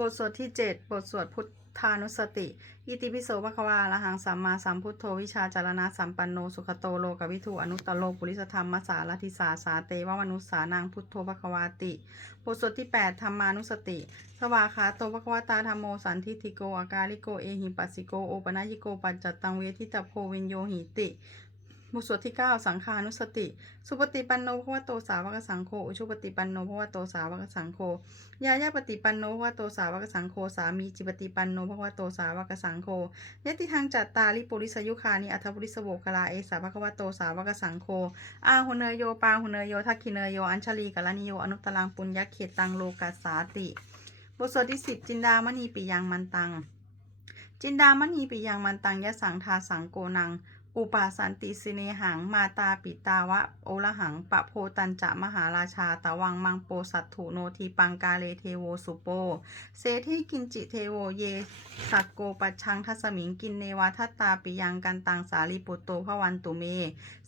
บทสวดที่ 7 บทสวดพุทธานุสติ อิติปิโสภควาละหังสัมมาสัมพุทโธวิชาจารณะสัมปันโนสุขโตโลกวิทูอนุตตโลปุริสธรรมสารทิสาสาเตวมนุสสานังพุทโธภควาติ บทสวดที่ 8 ธรรมานุสติ สวาขาโตภควตาธรรมโมสันทิติโกอาการิโกเอหิปัสสิโกโอปนัญิโกปัจจตังเวทิตโพวินโยหิติ บทสวดที่ 9 สังขานุสติ สุปฏิปันโนภวโตสาวกสังโฆอุชุปฏิปันโนภวโตสาวกสังโฆยายาปฏิปันโนภวโตสาวกสังโฆสามีจิปฏิปันโนภวโตสาวกสังโฆยติทางจัตตาลิปุริสยุคานิอัทปุริสโบกลาเอสาภควโตสาวกสังโฆอาหุเนยโยปาหุเนยโยทักขิเนยโยอัญชลีกัลนิโยอนุตตรังปุญญเขตังโลกัสสาติ บทสวดที่สิบจินดามณีปิยังมันตัง จินดามณีปิยังมันตังยะสังทาสังโกนัง อุปาสันติสิเนหัง มาตาปิตาวะโอละหัง ปะโพตันจะมหาราชาตะวังมังโปสัตถุโนทีปังกาเลเทโวสุโป เซทิกินจิเทโวเย สักโกปัชชังทัสมิงกินเนวาทัตตาปิยังกันตังสาลีปุตโตพวันตุเม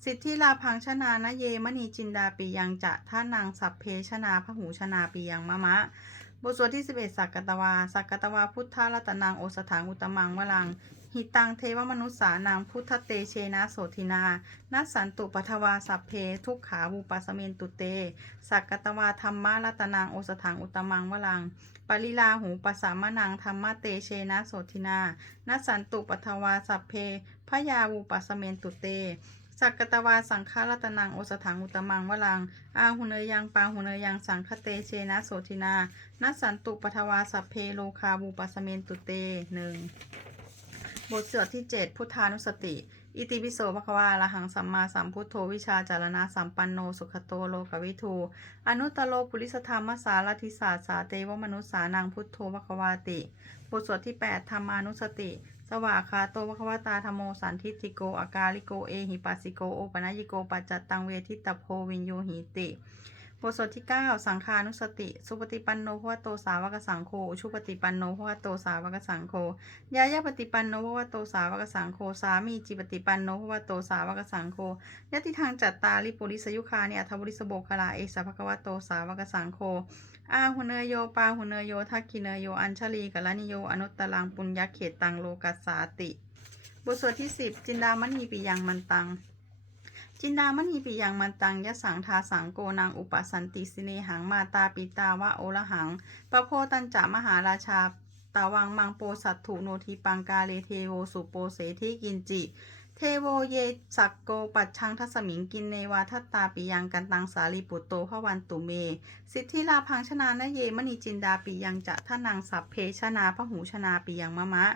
สิทธิลาพังชนานะเยมณีจินดาปิยังจะท่านางสัพเพชนาพหูชนาปิยังมะมะบทสวดที่ 11 สักกตวา สักกตวา พุทธรัตนัง โอสถัง อุตมังวลัง หิตังเทวมนุษสานางพุทธเตเชนะโสทินานัสสันตุปทวาสัพเพ ทุกขาวูปัสเมนตุเต สักกตวาธรรมะรัตนังโอสถังอุตมังวลัง ปริลาหูปัสสามนังธรรมะเตเชนะโสทินานัสสันตุปทวาสัพเพพยาวูปัสเมนตุเตสักกตวาสังฆรัตนังโอสถังอุตมังวลัง อาหุเนยยังปาหุเนยยังสังคเตเชนะโสทินานัสสันตุปทวาสัพเพโลคาบูปัสเมนตุเตหนึ่ง บทสวดที่ 7 พุทธานุสติ อิติปิโสภควาละหังสัมมาสัมพุทโธวิชาจารณะสัมปันโนสุขโตโลกวิทู อนุตตโลปุริสธรรมสารทิสาสาเตวมนุสสานังพุทโธภควาติ บทสวดที่ 8 ธรรมานุสติ สวากขาโตภควตาธรมโมสันทิติโกอากาลิโกเอหิปัสสิโกโอปนัญิโกปัจจตังเวทิตโพวินโยหิติ บทสวดที่ 9 สังขานุสติ สุปฏิปันโนภวโตสาวกสังโฆชุปฏิปันโนภวโตสาวกสังโฆยายาปฏิปันโนภวโตสาวกสังโฆสามีจิปฏิปันโนภวโตสาวกสังโฆยติทางจัตตาลิปุริสยุคาเนอัทบุริสโบคลาเอสภควโตสาวกสังโฆอาหุเนยโยปาหุเนยโยทักขิเนยโยอัญชลีกัลนิโยอนุตตรังปุญญเขตังโลกัสสาติ บทสวดที่ 10 จินดามณีปิยังมันตัง จินดามณีปิยังมันตังยะสังทาสังโกนางอุปสันติสิเนหังมาตาปิตาวะโอละหังปะโพตันจะมหาราชาตาวังมังโปสัตถุโนทีปังกาเลเทโวสุโปเสทิกินจิ เทโวเยสักโกปัจชังทัสมิงกินเนวาทัตตาปิยังกันตังสาลีปุตโตพวันตุเม สิทธิลาพังชนานะเยมณีจินดาปิยังจะท่านังสัพเพชนาพหูชนาปิยังมะมะ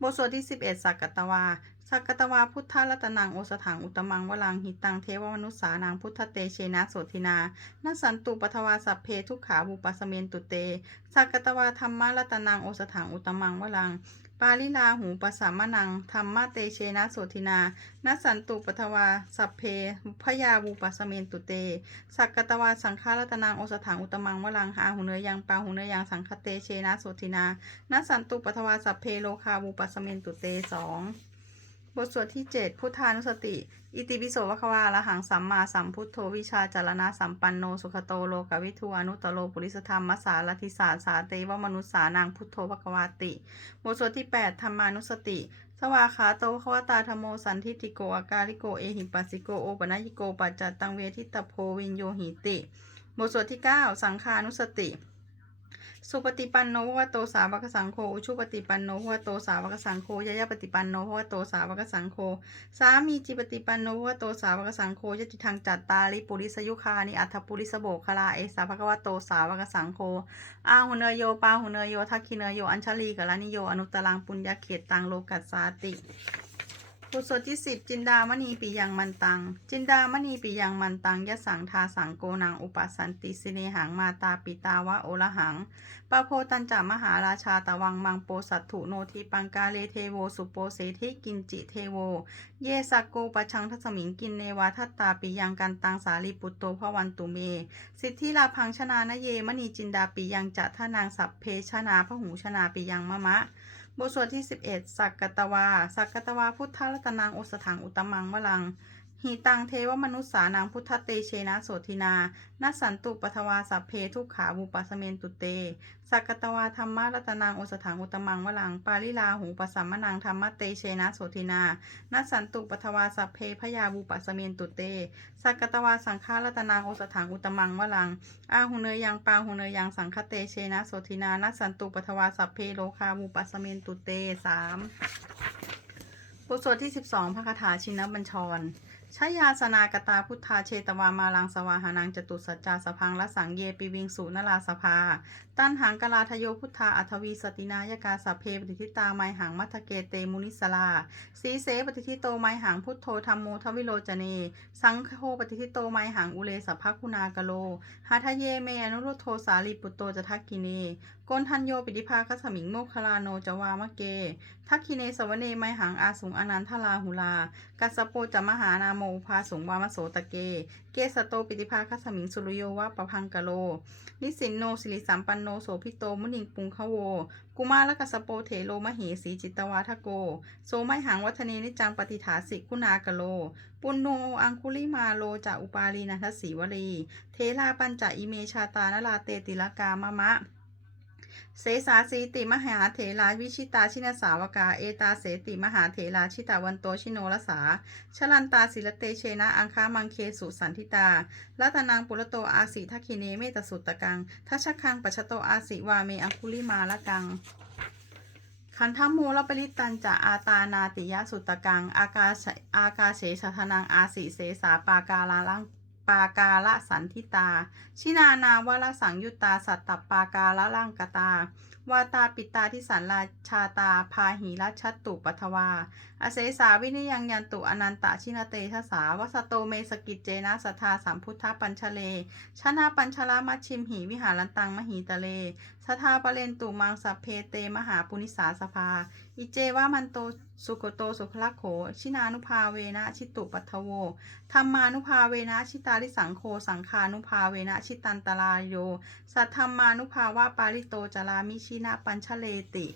บทสวดที่ 11 สักกตวา สักตวาพุทธรัตนังโอสถังอุตมังวลังหิตังเทวมนุษสานังพุทธเตเชนะโสทินานัสสันตุปทวาสัพเพทุกขาบุปัสเมนตุเตสักตวาธรรมรัตนังโอสถังอุตมังวลัง ปาลิลาหูปสามนังธรรมะเตเชนะโสทินานัสสันตุปทวาสัพเพพยาบุปัสเมนตุเตสักตวาสังฆรัตนังโอสถังอุตมังวลังหาหุเนยยังปาหุเนยยังสังคเตเชนะโสทินานัสสันตุปทวาสัพเพโลคาบุปัสเมนตุเตสอง บทสวดที่ 7 พุทธานุสติ อิติปิโสวะควาละหังสัมมาสัมพุทโธวิชาจารณะสัมปันโนสุขโตโลกวิทูอนุตโลปุริสธรรมมสารทิสาสาเตวมนุสสานังพุทโธภควาติ บทสวดที่ 8 ธรรมานุสติ สวาขาโตภควตาธโมสันทิติโกอากาลิโกเอหิปัสสิโกโอปนัญิโกปัจจัตตังเวทิตโพวินโยหิติ บทสวดที่ 9 สังขานุสติ สุปฏิปันโนภวโตสาวกสังโฆอุชุปฏิปันโนภวโตสาวกสังโฆยะยะปฏิปันโนภวโตสาวกสังโฆสามีจิปฏิปันโนภวโตสาวกสังโฆยติทางจัตตาลิปุริสยุคานิอัฏฐปุริสโบคลาเอสาภควโตสาวกสังโฆอาหุเนโยปาหุเนโยทักขิเนโยอัญชลีกะลานิโยอนุตตรังปุญญาเขตตังโลกัสสาติ บทสวดที่สิบจินดามณีปิยังมันตัง จินดามณีปิยังมันตังยะสังทาสังโกนังอุปสันติสิเนหังมาตาปิตาวะโอละหังปะโพตันจามหาราชาตะวังมังโปสัตถุโนทีปังกาเลเทโวสุโปเสทิกินจิเทโว เยสักโกปะชังทัสมิงกินเนวาทัตตาปิยังกันตังสาลีปุตโตพวันตุเม สิทธิลาพังชนานะเยมณีจินดาปิยังจะทานางสัพเพชนาพหูชนาปิยังมะมะ บทสวดที่ 11 สักกตวา สักกตวาพุทธรัตนังอุสถังอุตมังวลัง หิตังเทวมนุษสานังพุทธเตเชนะโสทินานัสสันตุปทวาสัพเพทุกขาบุปัสเมนตุเต สักตวาธรรมะรัตนังโอสถังอุตมังวลัง ปาลิลาหูปสัมมนังธรรมเตเชนะโสทินานัสสันตุปทวาสัพเพพยาบุปัสเมนตุเต สักตวาสังฆารัตนังโอสถังอุตมังวลัง อาหุเนยยังปาหุเนยยังสังคเตเชนะโสทินานัสสันตุปทวาสัพเพโลคาบุปัสเมนตุเตสามบทสวดที่ 12พระคาถาชินบัญชร ชยาสนากตาพุทธาเชตวามาลังสวาหานังจตุสัจจาสพังละสังเยปิวิงสูนราสภา ตันหังกลาทโยพุทธาอัทวีสตินายกาสัพเพปฏิทิตาไมหังมัทเกเตมุนิสลา สีเสปฏิทิโตไมหังพุทโธธรรมโมทวิโลจเน สังโฆปฏิทิโตไมหังอุเลสภคุณากโลหาทะเยเมอนุรุทโธสาลีปุตโตจะทักกิเน โกนทันโยปิดิภาคสมิงโมคลาโนจวามะเก ทักคิเนสวเนไมหังอาสุงอนันทลาหุลา กัสโปจะมหานาโมอุภาสุงวามโสตะเก เกสโตปิติภาคสมิงสุริโยวะปะพังกะโล นิสินโนสิริสัมปันโนโสพิโตมุนิงปุงคะโว กุมารกัสโปเถโลมเหสีจิตวาทโก โสไมหังวัฒเนนิจังปฏิฐาสิกุณากะโล ปุณโนอังคุลิมาโลจะอุปาลีนัทสีวลี เทลาปัญจอิเมชาตานลาเตติลกามะมะ เสสาสีติมหาเถราวิชิตาชินสาวกา เอตาเสติมหาเถราชิตาวันโตชิโนรสา ชลันตาศิลเตเชนะอังคามังเคสุสันทิตาลัตนังปุระโตอาสิทักขิเนเมตสุตตะกังทัชคังปัชโตอาสิวาเมอังคุลิมาละกังขันธโมลปริตันจะอาตานาติยสุตตะกัง อากาเสอากาเสสทนังอาสิเสสาปากาลาลัง ปาการะสันทิตา ชินานาวละสังยุตตาสัตตปาการะลังกตา วาตาปิตาทิสันราชาตาพาหิรัชตุปัทวา อเสสาวินิยังยันตุอนันตชินเตทสาวสโตเมสกิจเจนะสัทธาสัมพุทธปัญชเลชนะปัญชลามัชชิมหีวิหารันตังมหีตะเลสทาปเลนตุมังสัพเพเตมหาปุนิสาสภา อิเจวามันโตสุโกโตสุขลักโข ชินานุภาเวนะชิตุปัทโวธรรมานุภาเวนะชิตาริสังโฆสังคานุภาเวนะชิตันตราโย สัทธรรมานุภาวะปาริโตจารามิชินาปัญชเลติ